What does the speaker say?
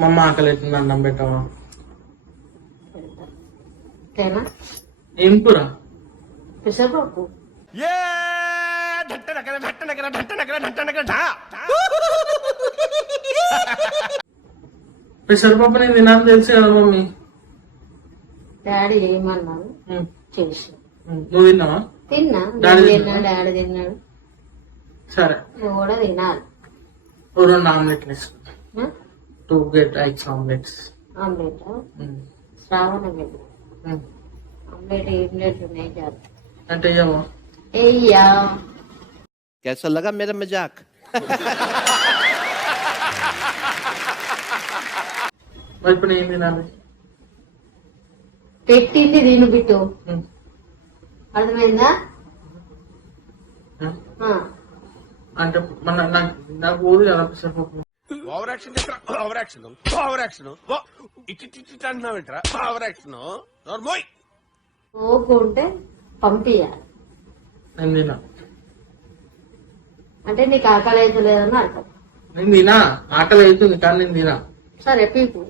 మా అమ్మ ఆకలి అవుతుంది, అన్నం పెట్టవా? తేనా ఏం కూర? పెసరపప్పు. పెసరపప్పు నేను తినాలని తెలుసు కదా మమ్మీ. డాడీ ఏమన్నాడు చేసి నువ్వు తిన్నావా? తిన్నా. డాడీ తిన్నాడు, డాడీ తిన్నాడు. సరే, నువ్వు కూడా తినాలి. 2 ఆమ్లెట్లు వేసుకో. 2 get eggs omelets. ఆమ్లెట్ శ్రావణ ఆమ్లెట్ ఆమ్లెట్ ఉన్నాయి కాదు అంటే ఏమో ఏయ్యా. कैसा लगा मेरा मजाक? మరి ఇప్పుడు ఏం తినాలి? పెట్టింది తిను బిట్టు, అర్థమైందా? అంటే మన నాకు ఊరు కదా పెసరపప్పు. Over action over action over action ఇటు అంటున్నావేంట్రా? Over action నోర్మోయ్. పోకుంటే పంపియాలి. నేను తినా. అంటే నీకు ఆకలి అయితే లేదని అర్థం. నేను తినా, ఆకలి అవుతుంది కానీ నేను తినా. సరే పీకు.